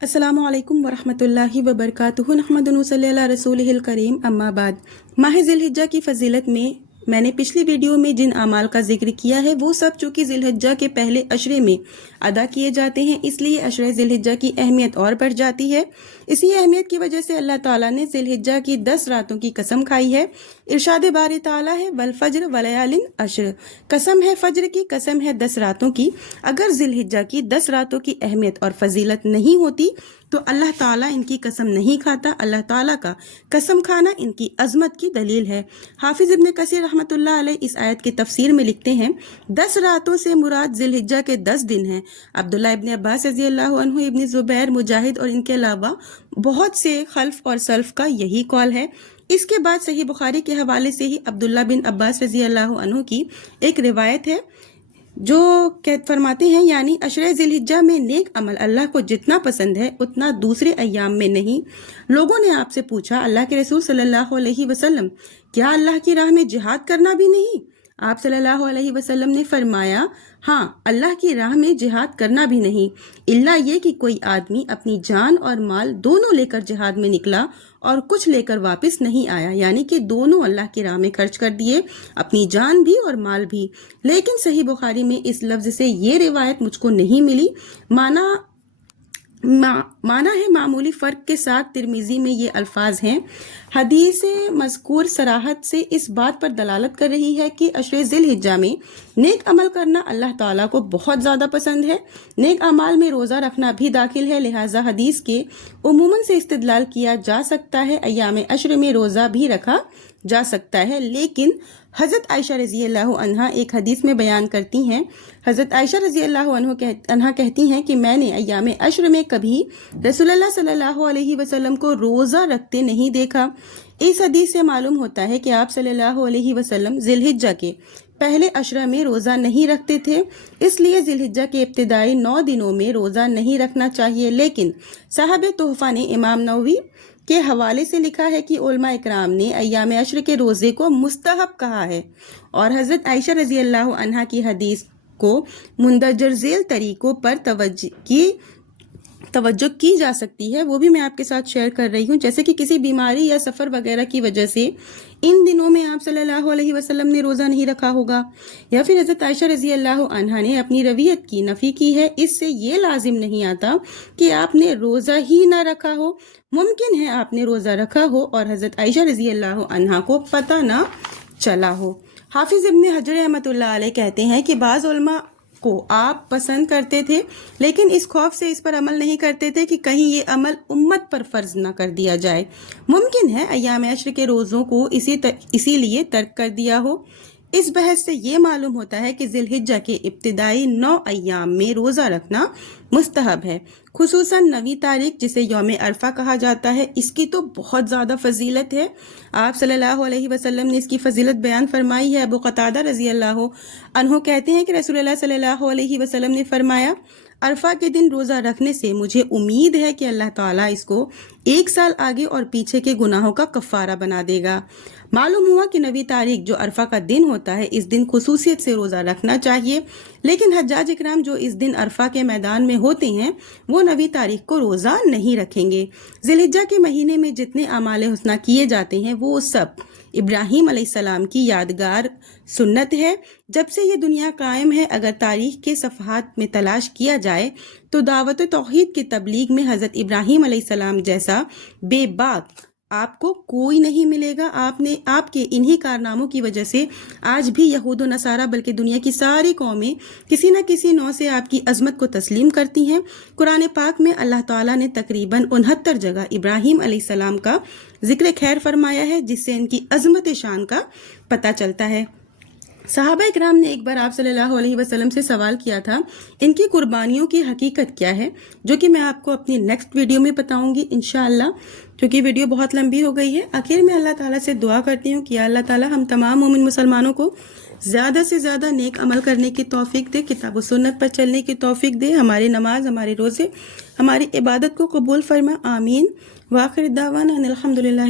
अस्सलामु अलैकुम वरहमतुल्लाहि वबरकातुहू नहमदुहु सल्ली अला रसूलिहिल करीम अम्मा बाद। माह ज़िलहिज्जा की फजीलत में मैंने पिछली वीडियो में जिन अमाल का जिक्र किया है वो सब चूँकि ज़िलहिज्जा के पहले अशरे में अदा किए जाते हैं, इसलिए अशरे ज़िलहिज्जा की अहमियत और बढ़ जाती है। इसी अहमियत की वजह से अल्लाह ताला ने ज़िलहिज्जा की 10 रातों की कसम खाई है। इरशाद बारी ताला है वल फज्र वलयालिन अश्र, कसम है फज्र की, कसम है 10 रातों की। अगर ज़िलहिज्जा की 10 रातों की अहमियत और फजीलत नहीं होती तो अल्लाह ताला इनकी कसम नहीं खाता। अल्लाह ताला का कसम खाना इनकी अजमत की दलील है। हाफिज इब्न कसीर रहमतुल्लाह अलैह इस आयत की तफसीर में लिखते हैं, 10 रातों से मुराद ज़िलहिज्जा के 10 दिन हैं। अब्दुल्लाह इब्न अब्बास रज़ियल्लाहु अन्हु, इब्न ज़ुबैर, मुजाहिद और इनके अलावा बहुत से खल्फ और सल्फ का यही कौल है। इसके बाद सही बुखारी के हवाले से ही अब्दुल्लाह बिन अब्बास रज़ियल्लाहु अन्हु की एक रिवायत है जो फरमाते हैं, यानी अशरे ज़िलहिज्जा में नेक अमल अल्लाह को जितना पसंद है उतना दूसरे अय्याम में नहीं। लोगों ने आपसे पूछा, अल्लाह के रसूल सल्लल्लाहु अलैहि वसल्लम, क्या अल्लाह की राह में जिहाद करना भी नहीं? आप सल्लल्लाहु अलैहि वसल्लम ने फरमाया, हाँ, अल्लाह की राह में जिहाद करना भी नहीं, इल्ला ये कि कोई आदमी अपनी जान और माल दोनों लेकर जिहाद में निकला और कुछ लेकर वापस नहीं आया, यानी कि दोनों अल्लाह की राह में खर्च कर दिए, अपनी जान भी और माल भी। लेकिन सही बुखारी में इस लफ्ज़ से ये रिवायत मुझको नहीं मिली। माना है मामूली फ़र्क के साथ तिरमिज़ी में ये अल्फाज हैं। हदीस मज़कूर सराहत से इस बात पर दलालत कर रही है कि अशरे ज़िलहिज्जा में नेक अमल करना अल्लाह ताला को बहुत ज़्यादा पसंद है। नेक अमाल में रोज़ा रखना भी दाखिल है, लिहाजा हदीस के उमूमन से इस्तिदलाल किया जा सकता है अय्याम अशर में रोज़ा भी रखा जा सकता है। लेकिन हज़रत आयशा रज़ियल्लाहु अन्हा एक हदीस में बयान करती हैं, हज़रत आयशा रज़ियल्लाहु अन्हा कहती हैं कि मैंने अय्याम अशर में कभी रसूलुल्लाह सल्लल्लाहु अलैहि वसल्लम को रोज़ा रखते नहीं देखा। इस हदीस से मालूम होता है कि आप सल्लल्लाहु अलैहि वसल्लम ज़िलहिज्जा के पहले अशरा में रोज़ा नहीं रखते थे, इसलिए ज़िलहिज्जा के इब्तिदाई 9 दिनों में रोज़ा नहीं रखना चाहिए। लेकिन साहब तोहफ़ा ने इमाम नववी के हवाले से लिखा है कि उलमा इकराम ने अय्याम अशर के रोज़े को मुस्तहब कहा है और हज़रत आयशा रज़ियल्लाहु अन्हा की हदीस को मुंदरज झेल तरीक़ों पर तवज्जो की जा सकती है, वो भी मैं आपके साथ शेयर कर रही हूँ। जैसे कि किसी बीमारी या सफ़र वगैरह की वजह से इन दिनों में आप सल्लल्लाहु अलैहि वसल्लम ने रोज़ा नहीं रखा होगा, या फिर हज़रत आयशा रज़ियल्लाहु अन्हा ने अपनी रवियत की नफ़ी की है। इससे ये लाजिम नहीं आता कि आपने रोज़ा ही ना रखा हो। मुमकिन है आपने रोज़ा रखा हो और हज़रत आयशा रज़ियल्लाहु अन्हा को पता ना चला हो। हाफिज़ इब्न हजर रहमतुल्लाह अलैह कहते हैं कि बाज़ उलमा को आप पसंद करते थे, लेकिन इस खौफ से इस पर अमल नहीं करते थे कि कहीं ये अमल उम्मत पर फ़र्ज ना कर दिया जाए। मुमकिन है अय्याम अशर के रोज़ों को इसीलिए तर्क कर दिया हो। इस बहस से ये मालूम होता है कि ज़िलहिज्जा के इब्तिदाई 9 अय्याम में रोज़ा रखना मुस्तहब है, खुसूसन 9वीं तारीख जिसे यौम अरफा कहा जाता है। इसकी तो बहुत ज़्यादा फजीलत है। आप सल्लल्लाहु अलैहि वसल्लम ने इसकी फजीलत बयान फरमाई है। अबू क़तादा रज़ियल्लाहु अन्हु कहते हैं कि रसूलुल्लाह सल्लल्लाहु अलैहि वसल्लम ने फरमाया, अरफा के दिन रोज़ा रखने से मुझे उम्मीद है कि अल्लाह ताला इसको 1 साल आगे और पीछे के गुनाहों का कफ़ारा बना देगा। मालूम हुआ कि 9वीं तारीख जो अरफा का दिन होता है, इस दिन खुसूसियत से रोज़ा रखना चाहिए, लेकिन हज्जाज इकराम जो इस दिन अरफा के मैदान में होते हैं वो 9वीं तारीख को रोज़ा नहीं रखेंगे। ज़िलहिज्जा के महीने में जितने आमाल हुस्ना किए जाते हैं वो सब इब्राहीम अलैहिस्सलाम की यादगार सुन्नत है। जब से ये दुनिया कायम है, अगर तारीख के सफ़हात में तलाश किया जाए तो दावत तौहीद की तबलीग में हज़रत इब्राहीम अलैहिस्सलाम जैसा बेबाक आपको कोई नहीं मिलेगा। आपके इन्हीं कारनामों की वजह से आज भी यहूद व नसारा बल्कि दुनिया की सारी कौमें किसी न किसी नौ से आपकी अजमत को तस्लीम करती हैं। कुरान पाक में अल्लाह ताला ने तकरीबन 69 जगह इब्राहीम अलैहिस्सलाम का जिक्र खैर फरमाया है, जिससे इनकी अजमत शान का पता चलता है। सहाबा इकराम ने एक बार आप सल्लल्लाहु अलैहि वसल्लम से सवाल किया था, इनकी कुर्बानियों की हकीकत क्या है, जो कि मैं आपको अपनी नेक्स्ट वीडियो में बताऊंगी इंशाअल्लाह, क्योंकि वीडियो बहुत लंबी हो गई है। आखिर में अल्लाह ताला से दुआ करती हूँ कि अल्लाह ताला हम तमाम मोमिन मुसलमानों को ज़्यादा से ज़्यादा नेक अमल करने की तौफीक दे, किताब व सुन्नत पर चलने की तौफीक दे, हमारी नमाज, हमारे रोज़े, हमारी इबादत को कबूल फरमा। आमीन। वाखिर दावाना अनिल हम्दुलिल्लाह।